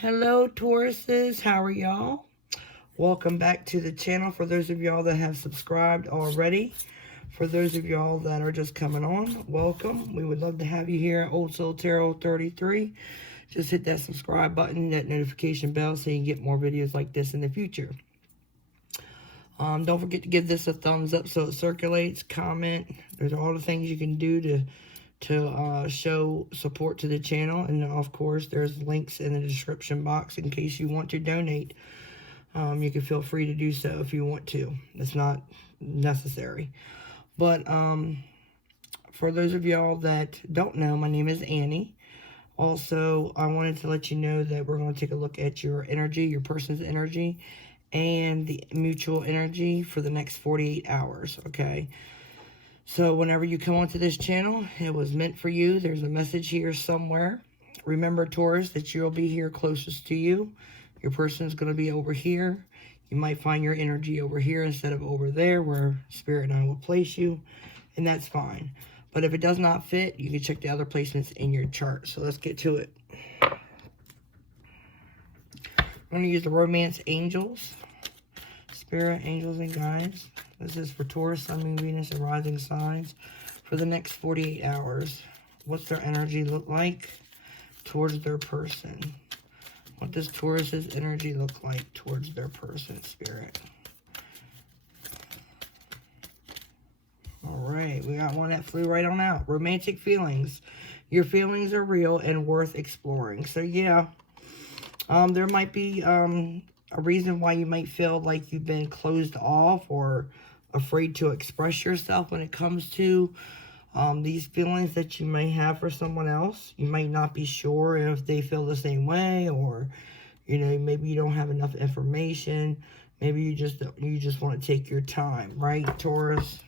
Hello, Tauruses. How are y'all? Welcome back to the channel. For those of y'all that have subscribed already, for those of y'all that are just coming on, welcome. We would love to have you here at OldSoulTarot33. Just hit that subscribe button, that notification bell, so you can get more videos like this in the future. Don't forget to give this a thumbs up so it circulates, comment. There's all the things you can do to show support to the channel. And of course, there's links in the description box in case you want to donate. You can feel free to do so if you want to. It's not necessary. But for those of y'all that don't know, my name is Annie. Also, I wanted to let you know that we're going to take a look at your energy, your person's energy, and the mutual energy for the next 48 hours, okay? So whenever you come onto this channel, it was meant for you. There's a message here somewhere. Remember, Taurus, that you'll be here closest to you. Your person's going to be over here. You might find your energy over here instead of over there where Spirit and I will place you. And that's fine. But if it does not fit, you can check the other placements in your chart. So let's get to it. I'm going to use the Romance Angels. Spirit, angels, and guides. This is for Taurus, Sun, Moon, Venus, and rising signs for the next 48 hours. What's their energy look like towards their person? What does Taurus's energy look like towards their person, Spirit? All right, we got one that flew right on out. Romantic feelings. Your feelings are real and worth exploring. So, yeah, there might be a reason why you might feel like you've been closed off or afraid to express yourself when it comes to these feelings that you may have for someone else. You might not be sure if they feel the same way, or, you know, maybe you don't have enough information. Maybe you just want to take your time, right, Taurus?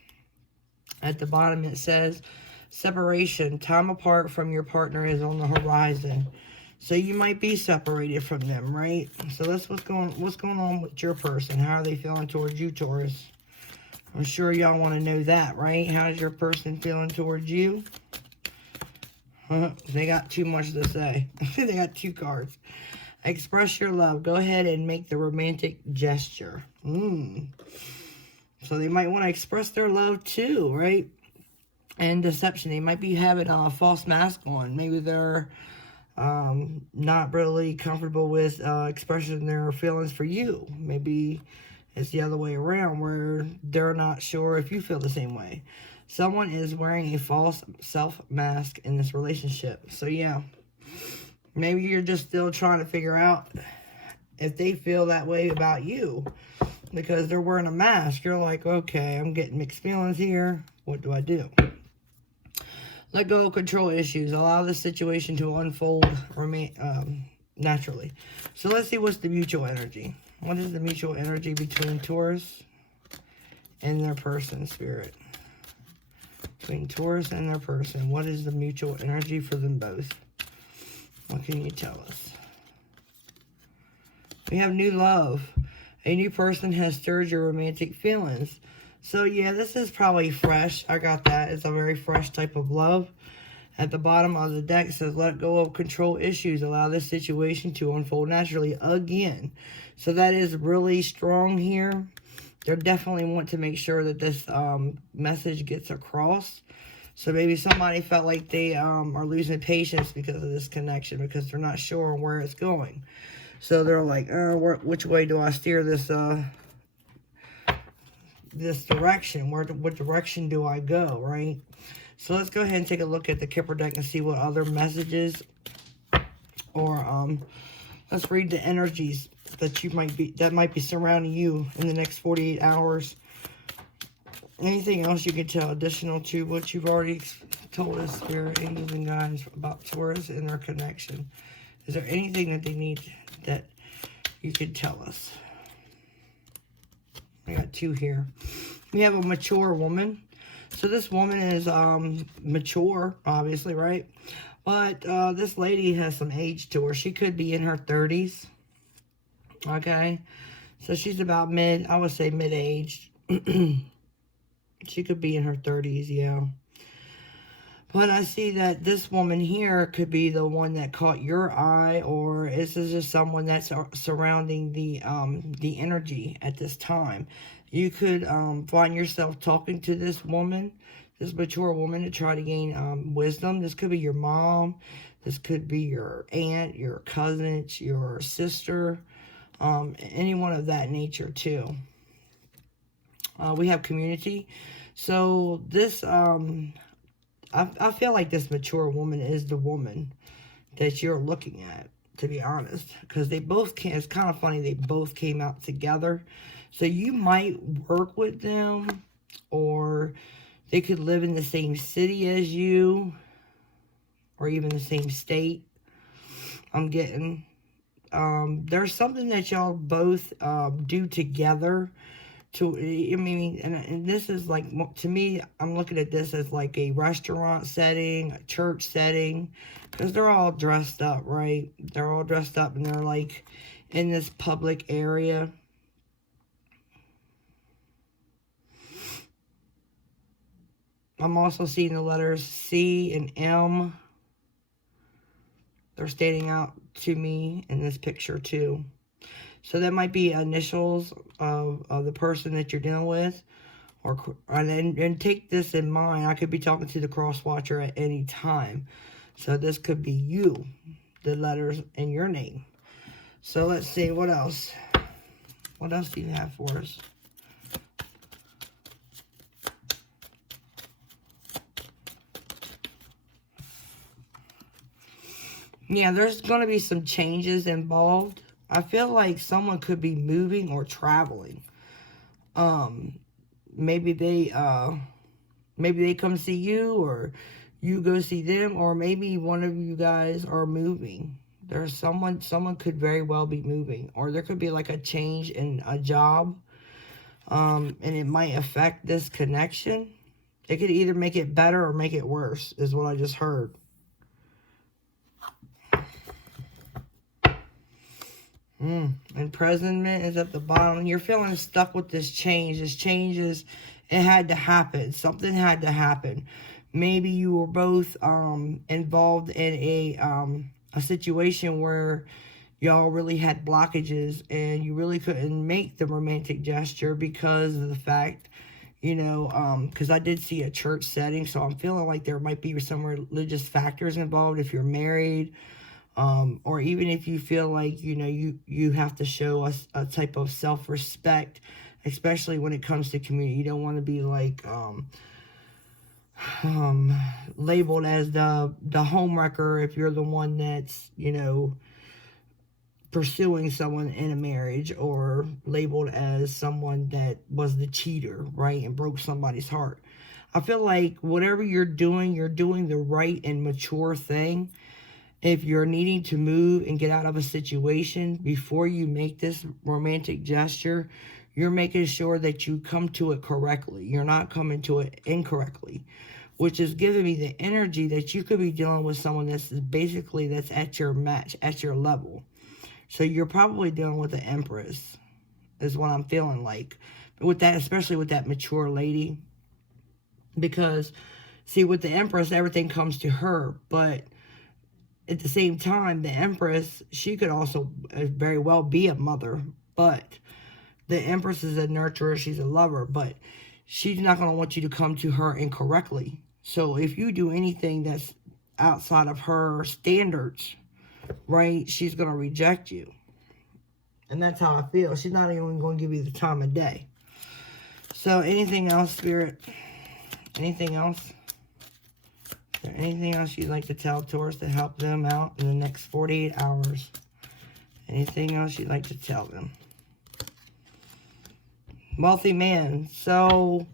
At the bottom it says, separation, time apart from your partner is on the horizon. So you might be separated from them, right? So that's what's going on with your person. How are they feeling towards you, Taurus? I'm sure y'all want to know that, right? How's your person feeling towards you? They got too much to say. They got two cards. Express your love. Go ahead and make the romantic gesture. So they might want to express their love too, right? And deception. They might be having a false mask on. Maybe they're not really comfortable with expressing their feelings for you. Maybe it's the other way around, where they're not sure if you feel the same way. Someone is wearing a false self mask in this relationship. So yeah, maybe you're just still trying to figure out if they feel that way about you, because they're wearing a mask. You're like, okay, I'm getting mixed feelings here. What do I do? Let go of control issues. Allow the situation to unfold naturally. So let's see what's the mutual energy. What is the mutual energy between Taurus and their person, Spirit? Between Taurus and their person, what is the mutual energy for them both? What can you tell us? We have new love. A new person has stirred your romantic feelings. So, yeah, this is probably fresh. I got that. It's a very fresh type of love. At the bottom of the deck, it says, let go of control issues. Allow this situation to unfold naturally again. So that is really strong here. They definitely want to make sure that this message gets across. So maybe somebody felt like they are losing patience because of this connection, because they're not sure where it's going. So they're like, which way do I steer this this direction? What direction do I go, right? So let's go ahead and take a look at the Kipper deck and see what other messages, or let's read the energies that might be surrounding you in the next 48 hours. Anything else you can tell additional to what you've already told us, Spirit, angels, and guides about Taurus and their connection? Is there anything that they need that you could tell us? I got two here. We have a mature woman. So this woman is mature, obviously, right? But this lady has some age to her. She could be in her 30s. Okay? So she's about I would say mid-aged. She could be in her 30s, yeah. But I see that this woman here could be the one that caught your eye, or this is just someone that's surrounding the energy at this time. You could find yourself talking to this woman, this mature woman, to try to gain wisdom. This could be your mom. This could be your aunt, your cousin, your sister, anyone of that nature too. We have community. So this, I feel like this mature woman is the woman that you're looking at, to be honest. Because they both came, it's kind of funny, they both came out together. So you might work with them, or they could live in the same city as you, or even the same state. I'm getting, there's something that y'all both do together. I mean, and this is like, to me, I'm looking at this as like a restaurant setting, a church setting, because they're all dressed up, right? They're all dressed up, and they're like in this public area. I'm also seeing the letters C and M. They're standing out to me in this picture too. So that might be initials of the person that you're dealing with. And take this in mind. I could be talking to the cross watcher at any time. So this could be you, the letters in your name. So let's see, what else? What else do you have for us? Yeah, there's going to be some changes involved. I feel like someone could be moving or traveling. Maybe they come see you, or you go see them, or maybe one of you guys are moving. There's someone could very well be moving, or there could be like a change in a job. And it might affect this connection. It could either make it better or make it worse, is what I just heard. Imprisonment is at the bottom. You're feeling stuck with this change. This change is, it had to happen. Something had to happen. Maybe you were both involved in a situation where y'all really had blockages, and you really couldn't make the romantic gesture because of the fact, you know, because I did see a church setting, so I'm feeling like there might be some religious factors involved if you're married. Or even if you feel like, you know, you have to show a type of self-respect, especially when it comes to community. You don't want to be like, labeled as the homewrecker if you're the one that's, you know, pursuing someone in a marriage, or labeled as someone that was the cheater, right, and broke somebody's heart. I feel like whatever you're doing the right and mature thing. If you're needing to move and get out of a situation, before you make this romantic gesture, you're making sure that you come to it correctly. You're not coming to it incorrectly, which is giving me the energy that you could be dealing with someone that's basically that's at your match, at your level. So you're probably dealing with the Empress, is what I'm feeling like. With that, especially with that mature lady. Because, see, with the Empress, everything comes to her, but at the same time, the Empress, she could also very well be a mother, but the Empress is a nurturer, she's a lover, but she's not going to want you to come to her incorrectly. So if you do anything that's outside of her standards, right, she's going to reject you. And that's how I feel. She's not even going to give you the time of day. So anything else, Spirit? Anything else? Is there anything else you'd like to tell Taurus to help them out in the next 48 hours? Anything else you'd like to tell them? Wealthy man. So,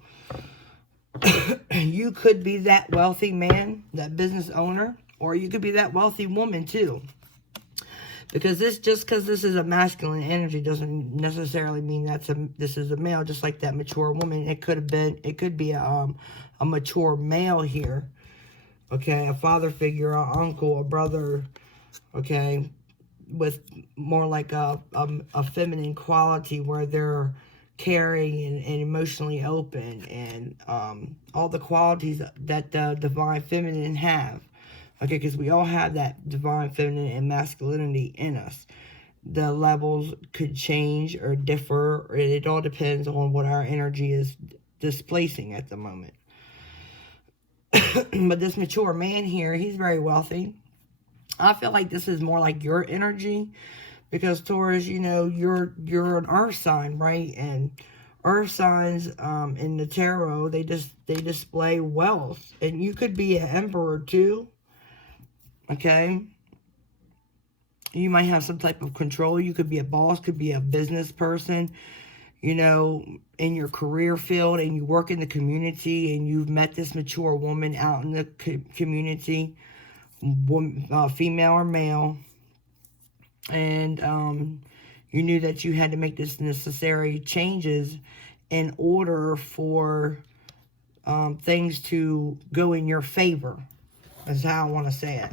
you could be that wealthy man, that business owner, or you could be that wealthy woman too. Because just because this is a masculine energy doesn't necessarily mean this is a male. Just like that mature woman, it could be a mature male here. Okay, a father figure, an uncle, a brother, okay, with more like a feminine quality where they're caring and emotionally open, and all the qualities that the divine feminine have. Okay, because we all have that divine feminine and masculinity in us. The levels could change or differ, and it all depends on what our energy is displacing at the moment. But this mature man here, he's very wealthy. I feel like this is more like your energy, because Taurus, you know, you're an earth sign, right? And earth signs in the tarot, they display wealth, and you could be an emperor too. Okay, you might have some type of control. You could be a boss, could be a business person, you know, in your career field, and you work in the community, and you've met this mature woman out in the community, female or male, and you knew that you had to make this necessary changes in order for things to go in your favor. That's how I want to say it.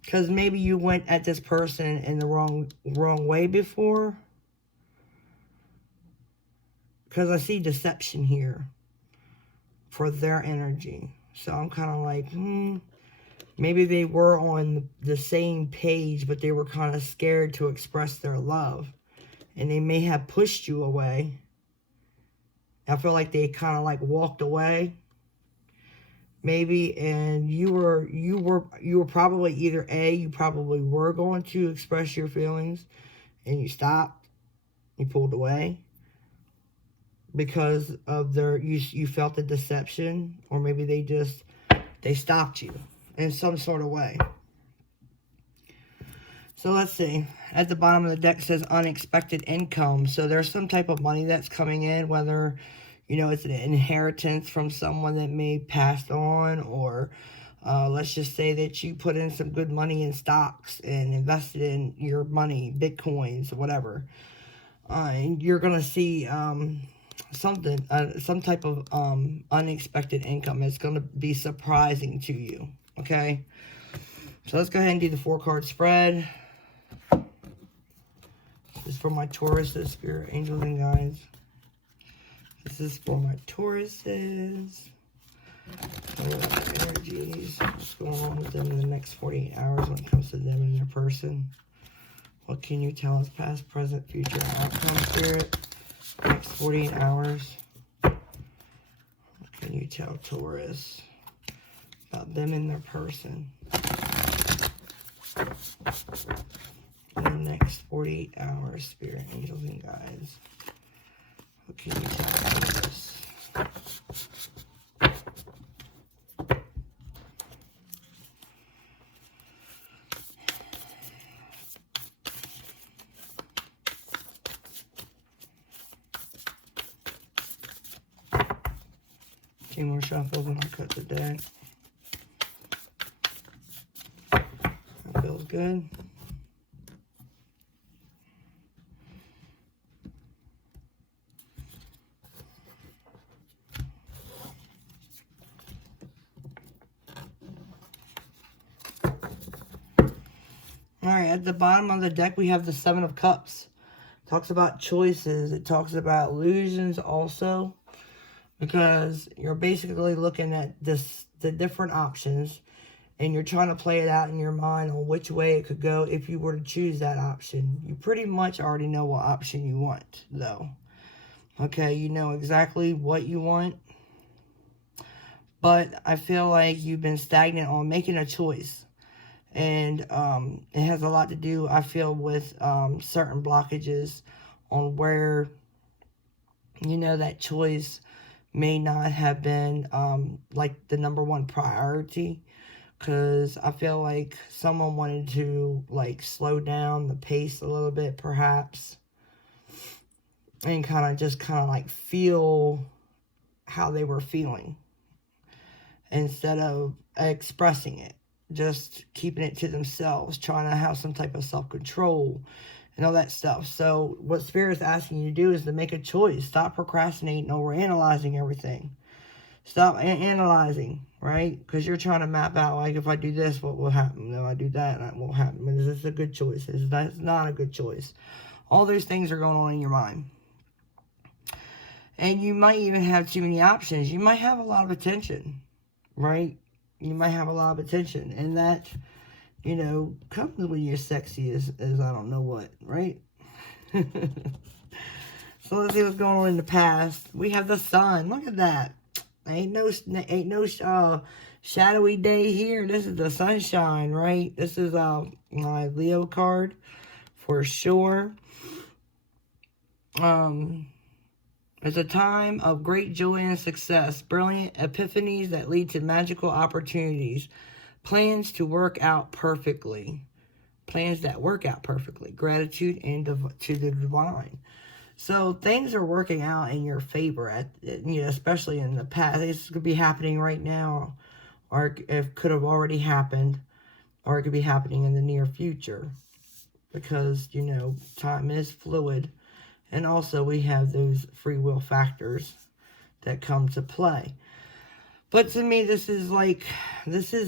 Because maybe you went at this person in the wrong way before. Because I see deception here for their energy. So I'm kind of like, maybe they were on the same page, but they were kind of scared to express their love. And they may have pushed you away. I feel like they kind of like walked away. Maybe, and you were probably either A, you probably were going to express your feelings, and you stopped, you pulled away because of you felt the deception, or maybe they stopped you in some sort of way. So let's see. At the bottom of the deck says unexpected income. So there's some type of money that's coming in, whether, you know, it's an inheritance from someone that may passed on, or let's just say that you put in some good money in stocks and invested in your money, Bitcoins, whatever. And you're going to see some type of unexpected income. It's going to be surprising to you, okay? So let's go ahead and do the 4-card spread. This is for my Tauruses, spirit, angels, and guides. This is for my Tauruses. Energies. What's going on with them in the next 48 hours when it comes to them and their person? What can you tell us? Past, present, future, outcome, spirit. Next 48 hours. What can you tell Taurus about them and their person? In the next 48 hours, spirit, angels, and guides. What can you tell us? Two more shuffles and I'll cut the deck. That feels good. Alright, at the bottom of the deck, we have the 7 of Cups. It talks about choices. It talks about illusions also. Because you're basically looking at the different options. And you're trying to play it out in your mind on which way it could go if you were to choose that option. You pretty much already know what option you want, though. Okay, you know exactly what you want. But I feel like you've been stagnant on making a choice. And it has a lot to do, I feel, with certain blockages on where, you know, that choice may not have been like the #1 priority. Because I feel like someone wanted to like slow down the pace a little bit, perhaps. And kind of like feel how they were feeling. Instead of expressing it. Just keeping it to themselves, trying to have some type of self-control and all that stuff. So what Spirit's asking you to do is to make a choice. Stop procrastinating over analyzing everything. Stop analyzing, right? Because you're trying to map out, like, if I do this, what will happen? If I do that, that won't happen. But is this a good choice? Is that not a good choice? All those things are going on in your mind. And you might even have too many options. You might have a lot of attention, right? You might have a lot of attention. And that, you know, comes when you're sexy as I don't know what, right? So let's see what's going on in the past. We have the sun. Look at that. Ain't no shadowy day here. This is the sunshine, right? This is my Leo card for sure. It's a time of great joy and success, brilliant epiphanies that lead to magical opportunities, plans to work out perfectly, plans that work out perfectly, gratitude and to the divine. So things are working out in your favor, especially in the past. This could be happening right now, or it could have already happened, or it could be happening in the near future, because, you know, time is fluid. And also we have those free will factors that come to play. But to me, this is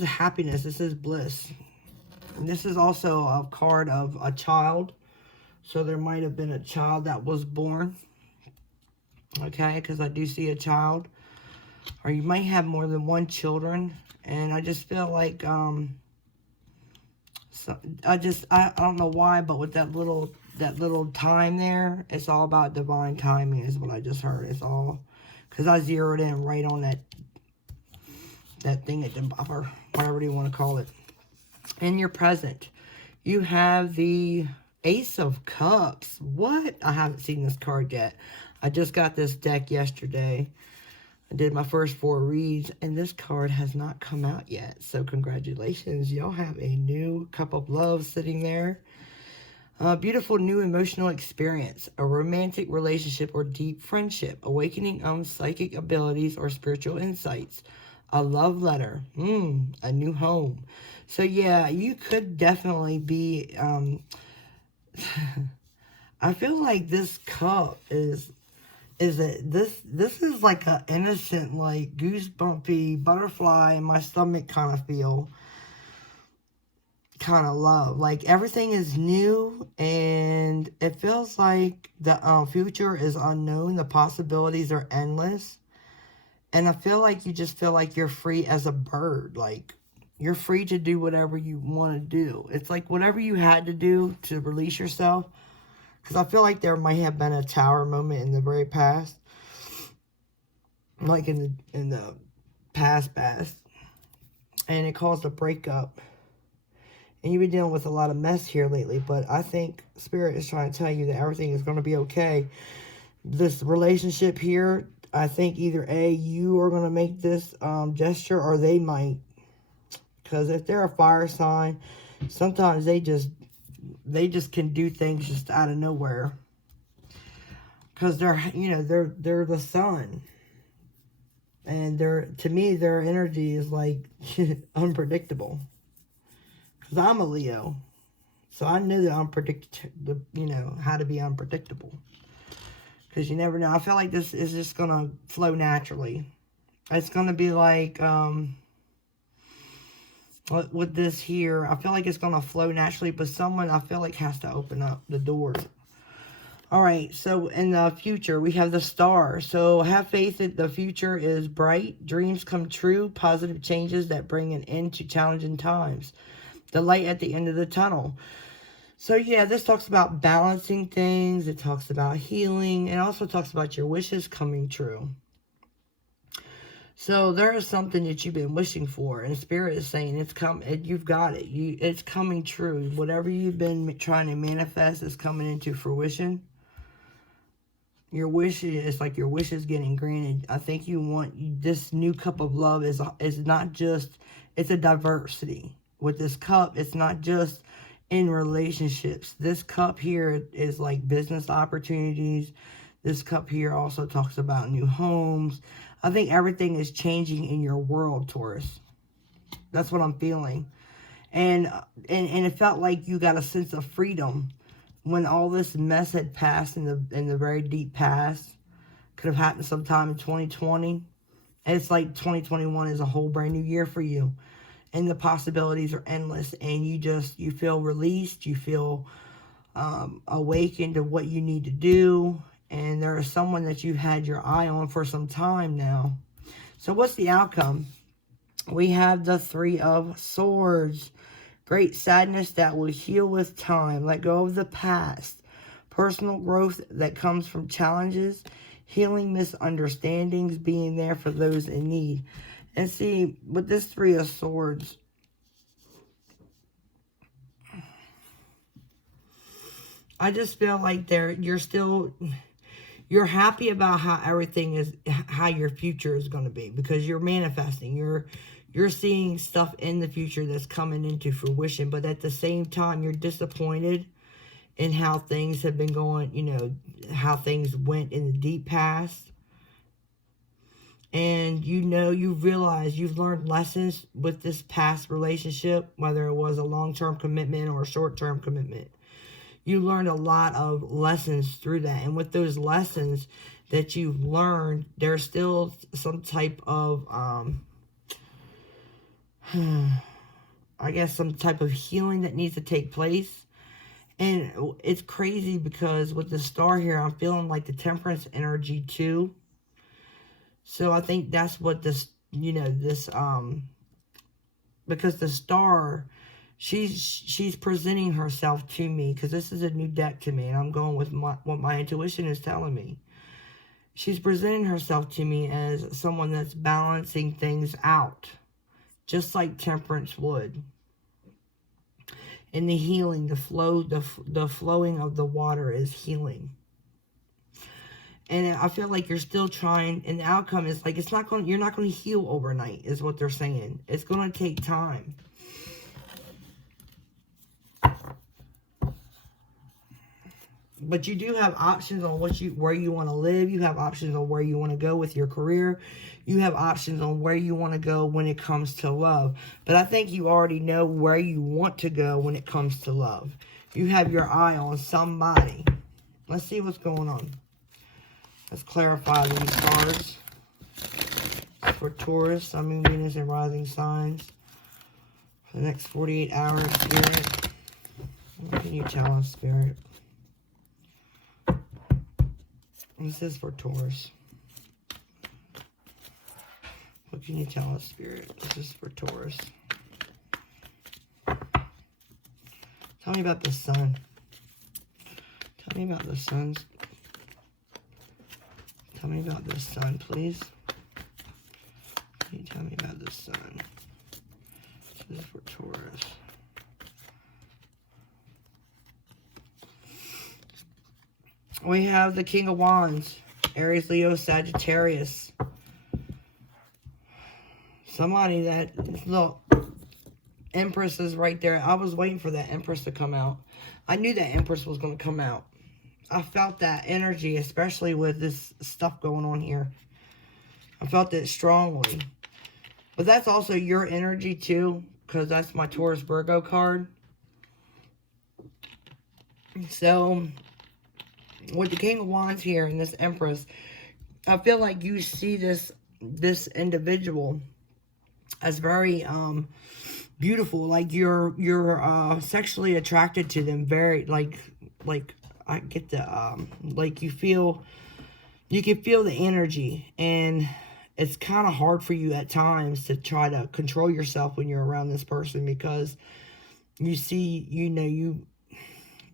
happiness. This is bliss. And this is also a card of a child. So there might have been a child that was born. Okay, because I do see a child. Or you might have more than one children. And I just feel like, I don't know why, but with that little time there, it's all about divine timing is what I just heard. It's all, because I zeroed in right on that thing at the bopper, whatever you want to call it. In your present, you have the Ace of Cups. What? I haven't seen this card yet. I just got this deck yesterday. I did my first 4 reads, and this card has not come out yet. So congratulations. Y'all have a new cup of love sitting there. A beautiful new emotional experience, a romantic relationship or deep friendship, awakening psychic abilities or spiritual insights, a love letter, a new home. So yeah, you could definitely be, I feel like this cup this is like an innocent, like goosebumpy butterfly in my stomach kind of feel. Kind of love, like everything is new, and it feels like the future is unknown. The possibilities are endless, and I feel like you just feel like you're free as a bird. Like you're free to do whatever you want to do. It's like whatever you had to do to release yourself, because I feel like there might have been a tower moment in the very past, like in the past, and it caused a breakup. And you've been dealing with a lot of mess here lately, but I think Spirit is trying to tell you that everything is going to be okay. This relationship here, I think either A, you are going to make this gesture, or they might. Because if they're a fire sign, sometimes they just can do things just out of nowhere. Because they're the sun. And to me, their energy is like unpredictable. Because I'm a Leo, so I knew that how to be unpredictable. Because you never know. I feel like this is just going to flow naturally. It's going to be like, with this here, I feel like it's going to flow naturally, but someone, I feel like, has to open up the doors. All right, so in the future, we have the star. So have faith that the future is bright. Dreams come true. Positive changes that bring an end to challenging times. The light at the end of the tunnel. So yeah, this talks about balancing things. It talks about healing. It also talks about your wishes coming true. So there is something that you've been wishing for, and Spirit is saying you've got it. It's coming true. Whatever you've been trying to manifest is coming into fruition. Your wish is like your wish is getting granted. I think you want this new cup of love is not just, it's a diversity. With this cup, it's not just in relationships. This cup here is like business opportunities. This cup here also talks about new homes. I think everything is changing in your world, Taurus. That's what I'm feeling. And it felt like you got a sense of freedom when all this mess had passed in the very deep past. Could have happened sometime in 2020. And it's like 2021 is a whole brand new year for you. And the possibilities are endless. And you feel released. You feel awakened to what you need to do. And there is someone that you've had your eye on for some time now. So what's the outcome? We have the Three of Swords. Great sadness that will heal with time. Let go of the past. Personal growth that comes from challenges. Healing misunderstandings. Being there for those in need. And see, with this Three of Swords, I just feel like you're happy about how everything is, how your future is going to be, because you're manifesting. You're seeing stuff in the future that's coming into fruition, but at the same time, you're disappointed in how things have been going, you know, how things went in the deep past. And you know, you realize you've learned lessons with this past relationship, whether it was a long-term commitment or a short-term commitment. You learned a lot of lessons through that. And with those lessons that you've learned, there's still some type of, I guess, some type of healing that needs to take place. And it's crazy because with the star here, I'm feeling like the Temperance energy too. So I think that's what this, you know, this, because the star, she's presenting herself to me, because this is a new deck to me, and I'm going with what my intuition is telling me. She's presenting herself to me as someone that's balancing things out, just like Temperance would. And the healing, the flow, the flowing of the water is healing. And I feel like you're still trying, and the outcome is like, you're not going to heal overnight, is what they're saying. It's going to take time. But you do have options on where you want to live. You have options on where you want to go with your career. You have options on where you want to go when it comes to love. But I think you already know where you want to go when it comes to love. You have your eye on somebody. Let's see what's going on. Let's clarify these cards for Taurus, Sun, Moon, Venus, and rising signs for the next 48 hours, Spirit. What can you tell us, Spirit? This is for Taurus. What can you tell us, Spirit? This is for Taurus. Tell me about the sun. Tell me about the sun's. Tell me about the sun, please. Can you tell me about the sun? This is for Taurus. We have the King of Wands. Aries, Leo, Sagittarius. Somebody that, look, Empress is right there. I was waiting for that Empress to come out. I knew that Empress was going to come out. I felt that energy, especially with this stuff going on here. I felt it strongly. But that's also your energy too, because that's my Taurus Virgo card. So, with the King of Wands here and this Empress, I feel like you see this individual as very beautiful. Like you're sexually attracted to them. Very like I get the like you can feel the energy, and it's kind of hard for you at times to try to control yourself when you're around this person, because you see,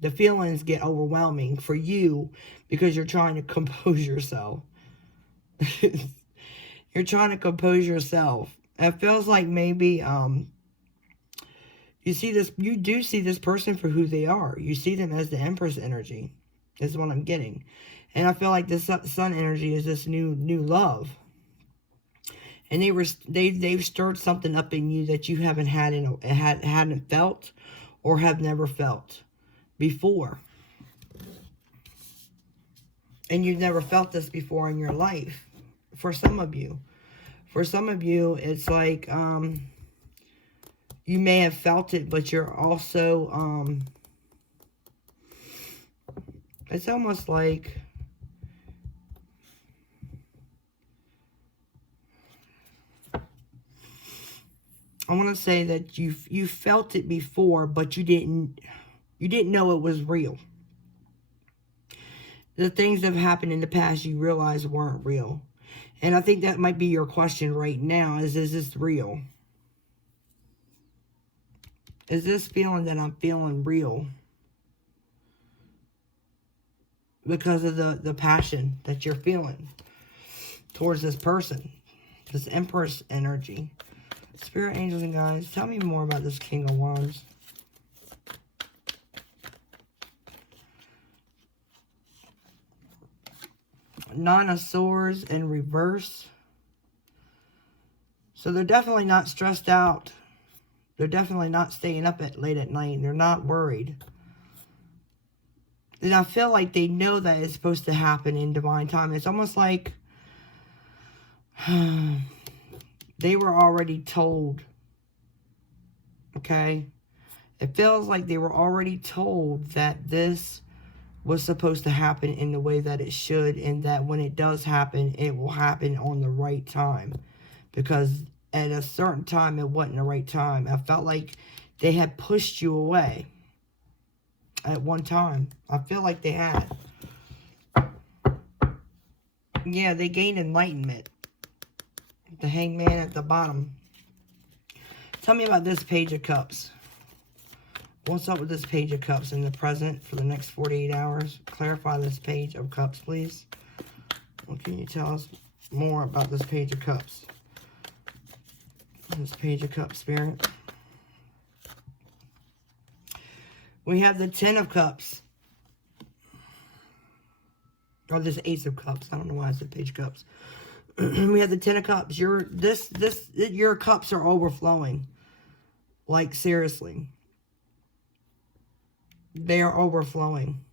the feelings get overwhelming for you because you're trying to compose yourself. You're trying to compose yourself. It feels like maybe you do see this person for who they are. You see them as the Empress energy, is what I'm getting. And I feel like this Sun energy is this new love. And they've stirred something up in you that you haven't hadn't felt or have never felt before. And you've never felt this before in your life. For some of you. For some of you, it's like you may have felt it, but you're also it's almost like I want to say that you felt it before, but you didn't know it was real. the things that have happened in the past you realize weren't real. And I think that might be your question right now is this real? Is this feeling that I'm feeling real? Because of the passion that you're feeling towards this person. This Empress energy. Spirit, angels, and guides, tell me more about this King of Wands. Nine of Swords in reverse. So they're definitely not stressed out. They're definitely not staying up late at night. They're not worried. And I feel like they know that it's supposed to happen in divine time. It's almost like they were already told. Okay? It feels like they were already told that this was supposed to happen in the way that it should, and that when it does happen, it will happen on the right time. Because at a certain time, it wasn't the right time. I felt like they had pushed you away at one time. I feel like they had. Yeah, they gained enlightenment. The Hangman at the bottom. Tell me about this Page of Cups. What's up with this Page of Cups in the present for the next 48 hours? Clarify this Page of Cups, please. What can you tell us more about this Page of Cups? This Page of Cups, Spirit. We have the Ten of Cups. Or this Ace of Cups. I don't know why I said Page of Cups. We have the Ten of Cups. Your cups are overflowing. Like, seriously. They are overflowing.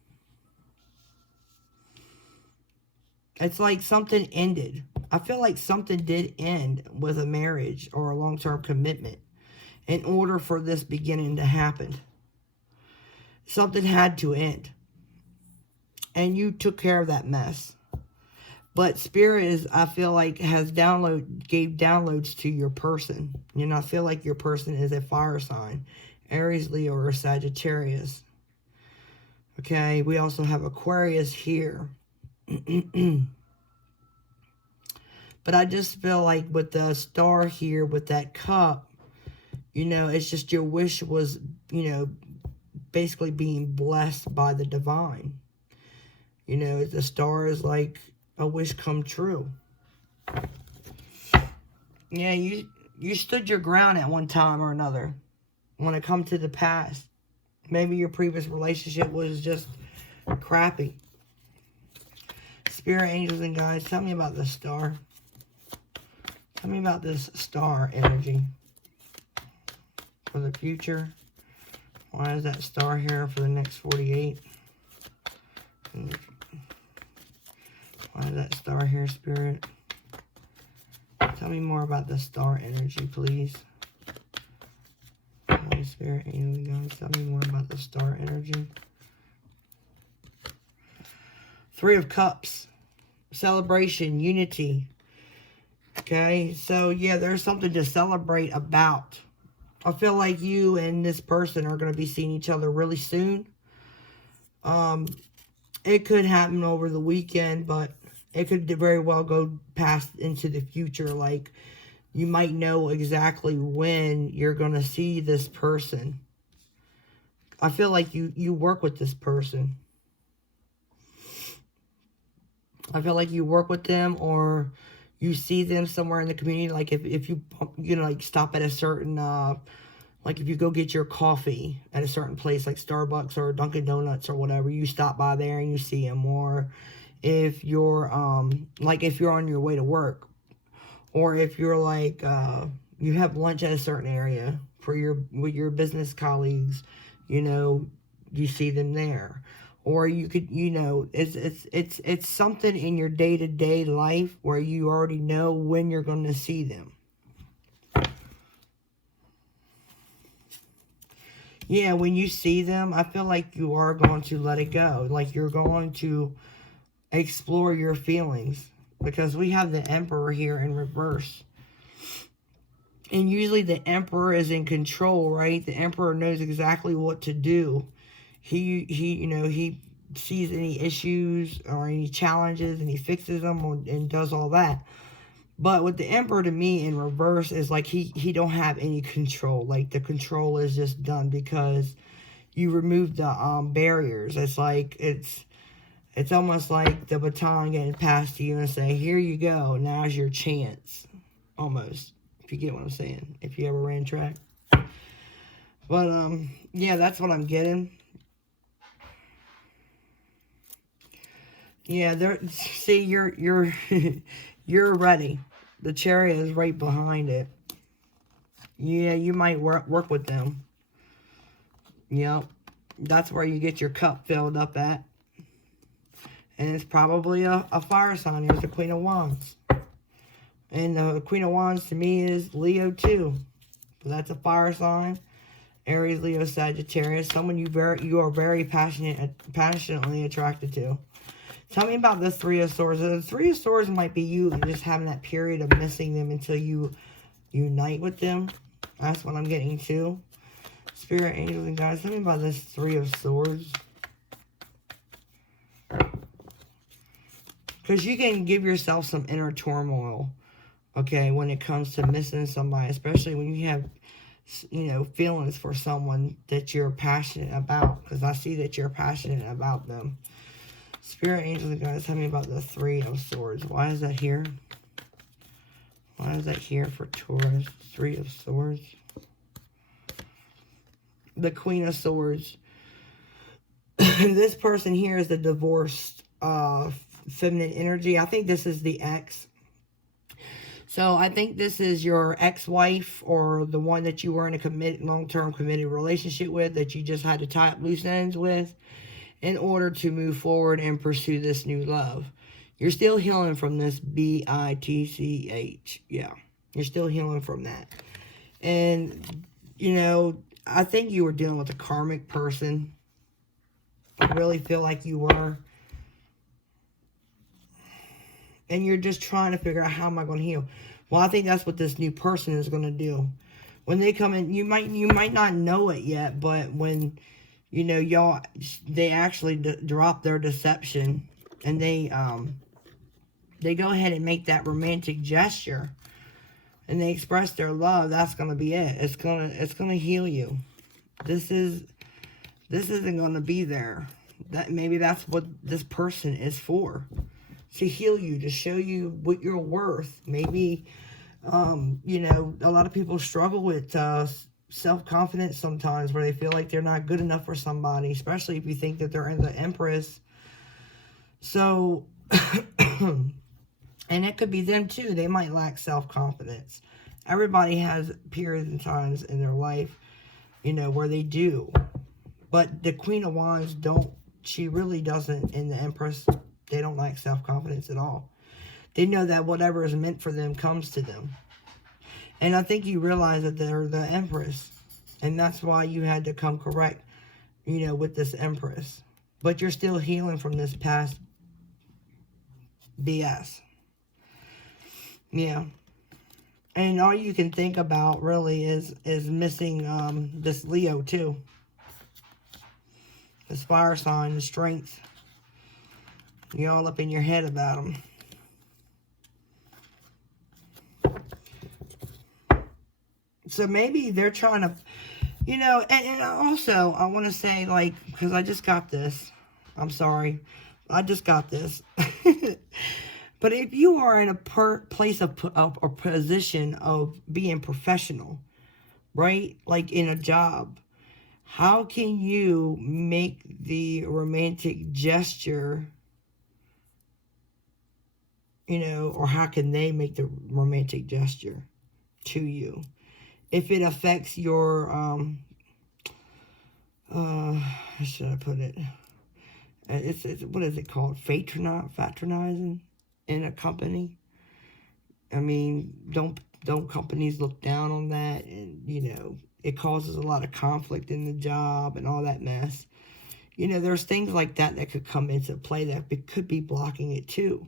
It's like something ended. I feel like something did end with a marriage or a long-term commitment in order for this beginning to happen. Something had to end. And you took care of that mess. But Spirit is, I feel like, gave downloads to your person. You know, I feel like your person is a fire sign. Aries, Leo, or Sagittarius. Okay, we also have Aquarius here. But I just feel like with the star here, with that cup, you know, it's just your wish was, you know, basically being blessed by the divine. You know, the star is like a wish come true. Yeah, you stood your ground at one time or another when it comes to the past. Maybe your previous relationship was just crappy. Spirit, angels, and guides, tell me about this star. Tell me about this star energy for the future. Why is that star here for the next 48? Why is that star here, Spirit? Tell me more about the star energy, please. Holy Spirit, angels, and guides, tell me more about the star energy. Three of Cups. Celebration, unity. Okay, so yeah, there's something to celebrate about. I feel like you and this person are going to be seeing each other really soon. It could happen over the weekend, but it could very well go past into the future. Like, you might know exactly when you're going to see this person. I feel like you work with this person. I feel like you work with them, or you see them somewhere in the community. Like if you know, like stop at a certain, like if you go get your coffee at a certain place, like Starbucks or Dunkin' Donuts or whatever, you stop by there and you see them. Or if you're, like if you're on your way to work, or if you're like, you have lunch at a certain area with your business colleagues, you know, you see them there. Or you could, you know, it's something in your day-to-day life where you already know when you're going to see them. Yeah, when you see them, I feel like you are going to let it go. Like you're going to explore your feelings. Because we have the Emperor here in reverse. And usually the Emperor is in control, right? The Emperor knows exactly what to do. He sees any issues or any challenges, and he fixes them and does all that. But with the Emperor, to me, in reverse, is like he don't have any control. Like, the control is just done because you remove the barriers. It's like, it's almost like the baton getting passed to you and say, here you go, now's your chance. Almost, if you get what I'm saying, if you ever ran track. But, yeah, that's what I'm getting. Yeah, see, you're you're ready. The Chariot is right behind it. Yeah, you might work with them. Yep. That's where you get your cup filled up at. And it's probably a fire sign. Here's the Queen of Wands. And the Queen of Wands to me is Leo too. So that's a fire sign. Aries, Leo, Sagittarius. Someone you are very passionately attracted to. Tell me about the Three of Swords. The Three of Swords might be you just having that period of missing them until you unite with them. That's what I'm getting to. Spirit, angels, and guides. Tell me about this Three of Swords. Because you can give yourself some inner turmoil, okay, when it comes to missing somebody. Especially when you have, you know, feelings for someone that you're passionate about. Because I see that you're passionate about them. Spirit, angels, and guides, tell me about the Three of Swords. Why is that here? Why is that here for Taurus? Three of Swords. The Queen of Swords. This person here is the divorced feminine energy. I think this is the ex. So I think this is your ex-wife or the one that you were in a long-term committed relationship with that you just had to tie up loose ends with, in order to move forward and pursue this new love. You're still healing from this bitch. Yeah, you're still healing from that. And, you know, I think you were dealing with a karmic person. I really feel like you were. And you're just trying to figure out, how am I going to heal? Well, I think that's what this new person is going to do. When they come in, you might not know it yet, but when, you know, they actually drop their deception and they go ahead and make that romantic gesture and they express their love, that's going to be it. It's going to heal you. This isn't going to be there. Maybe that's what this person is for. To heal you, to show you what you're worth. Maybe, you know, a lot of people struggle with self-confidence sometimes, where they feel like they're not good enough for somebody, especially if you think that they're in the Empress. So, and it could be them too. They might lack self-confidence. Everybody has periods and times in their life, you know, where they do. But the Queen of Wands she really doesn't, in the Empress, they don't lack self-confidence at all. They know that whatever is meant for them comes to them. And I think you realize that they're the Empress. And that's why you had to come correct, you know, with this Empress. But you're still healing from this past BS. Yeah. And all you can think about really is missing this Leo too. This fire sign, the strength. You're all up in your head about them. So maybe they're trying to, you know, and also I want to say, like, because I just got this. I'm sorry. I just got this. But if you are in a place of or position of being professional, right? Like in a job, how can you make the romantic gesture, you know, or how can they make the romantic gesture to you? If it affects your, how should I put it? It's what is it called? Patronizing in a company. I mean, don't companies look down on that? And, you know, it causes a lot of conflict in the job and all that mess. You know, there's things like that that could come into play that could be blocking it too.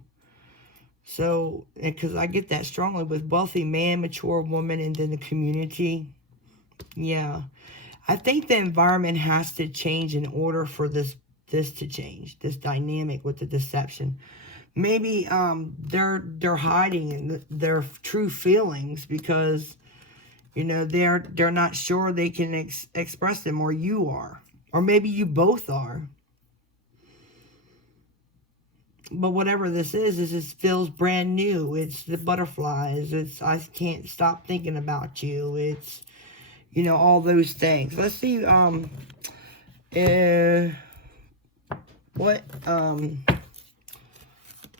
So, because I get that strongly with wealthy man, mature woman, and then the community. Yeah. I think the environment has to change in order for this this to change, this dynamic with the deception. Maybe they're hiding their true feelings because, you know, they're not sure they can express them, or you are. Or maybe you both are. But whatever this is, it feels brand new. It's the butterflies. It's I can't stop thinking about you. It's, you know, all those things. Let's see, what,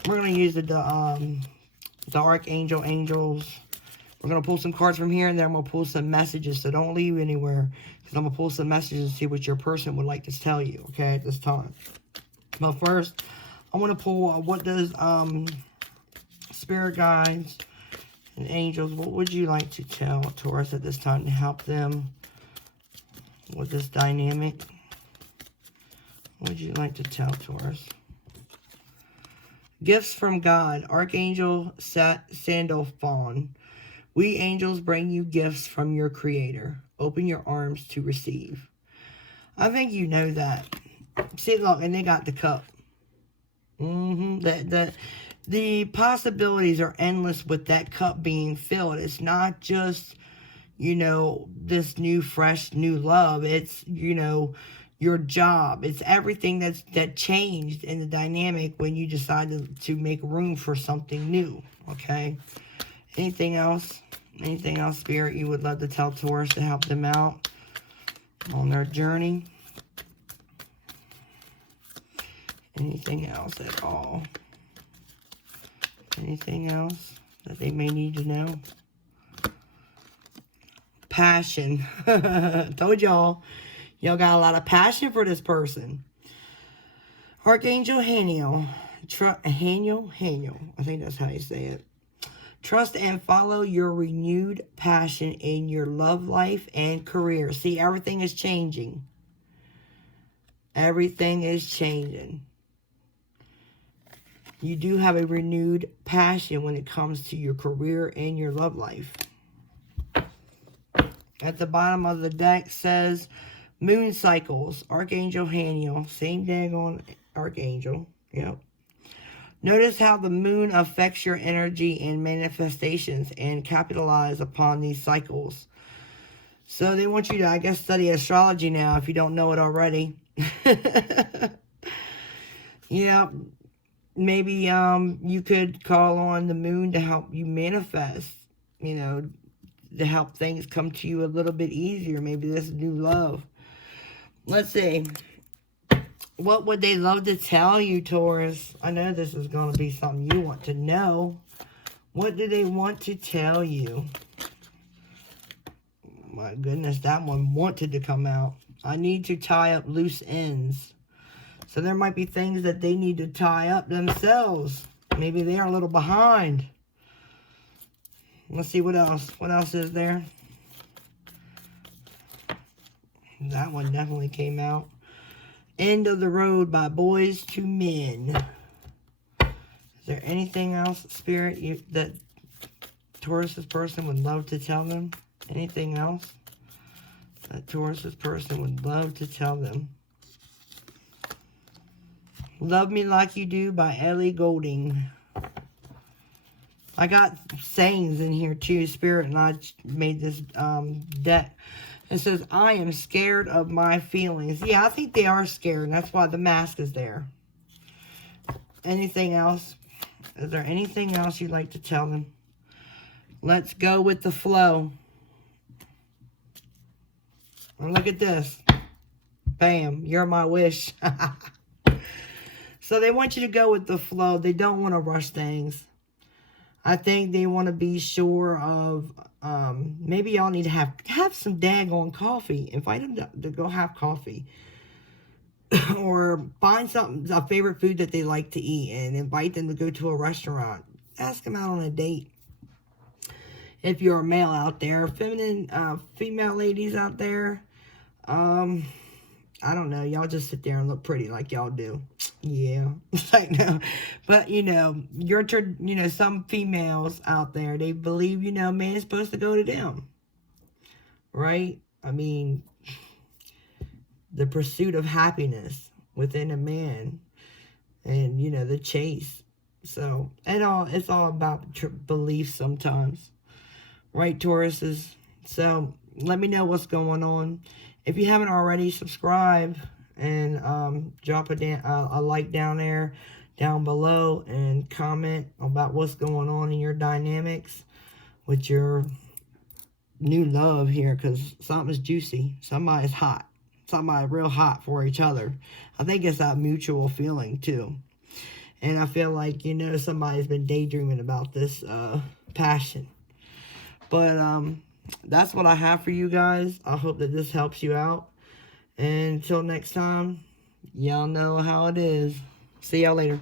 we're going to use the Archangel Angels. We're going to pull some cards from here, and then I'm going to pull some messages, so don't leave anywhere, because I'm going to pull some messages and see what your person would like to tell you, okay, at this time. But first, I want to pull, what does Spirit Guides and Angels, what would you like to tell Taurus at this time to help them with this dynamic? What would you like to tell Taurus? Gifts from God. Archangel Sandalphon. We angels bring you gifts from your Creator. Open your arms to receive. I think you know that. See, look, and they got the cup. The possibilities are endless with that cup being filled. It's not just, you know, this new, fresh, new love. It's, you know, your job. It's everything that changed in the dynamic when you decided to make room for something new. Okay. Anything else? Anything else, Spirit, you would love to tell Taurus to help them out on their journey? Anything else at all? Anything else that they may need to know? Passion. Told y'all. Y'all got a lot of passion for this person. Archangel Haniel. Haniel. I think that's how you say it. Trust and follow your renewed passion in your love life and career. See, everything is changing. Everything is changing. You do have a renewed passion when it comes to your career and your love life. At the bottom of the deck says moon cycles. Archangel Haniel. Same daggone Archangel. Yep. Notice how the moon affects your energy and manifestations and capitalize upon these cycles. So they want you to, I guess, study astrology now if you don't know it already. Yeah. Maybe you could call on the moon to help you manifest, you know, to help things come to you a little bit easier. Maybe this new love. Let's see. What would they love to tell you, Taurus? I know this is going to be something you want to know. What do they want to tell you? My goodness, that one wanted to come out. I need to tie up loose ends. So there might be things that they need to tie up themselves. Maybe they are a little behind. Let's see what else. What else is there? That one definitely came out. End of the road by Boys to Men. Is there anything else, Spirit, that Taurus's person would love to tell them? Anything else that Taurus's person would love to tell them? Love Me Like You Do by Ellie Goulding. I got sayings in here too, Spirit, and I made this deck. It says, I am scared of my feelings. Yeah, I think they are scared, and that's why the mask is there. Anything else? Is there anything else you'd like to tell them? Let's go with the flow. And look at this. Bam, you're my wish. So they want you to go with the flow. They don't want to rush things. I think they want to be sure of, maybe y'all need to have some daggone coffee. Invite them to go have coffee. Or find something, a favorite food that they like to eat, and invite them to go to a restaurant. Ask them out on a date. If you're a male out there, female ladies out there, I don't know. Y'all just sit there and look pretty like y'all do. Yeah. Like, no. But, you know, some females out there, they believe, you know, man is supposed to go to them. Right? I mean, the pursuit of happiness. within a man. And, you know, the chase. So, it's all about belief sometimes. Right, Tauruses? So, let me know what's going on. If you haven't already, subscribe and drop a like down below, and comment about what's going on in your dynamics with your new love here, because something's juicy. Somebody's hot. Somebody real hot for each other. I think it's that mutual feeling, too. And I feel like, you know, somebody's been daydreaming about this passion. But that's what I have for you guys. I hope that this helps you out. And until next time, y'all know how it is. See y'all later.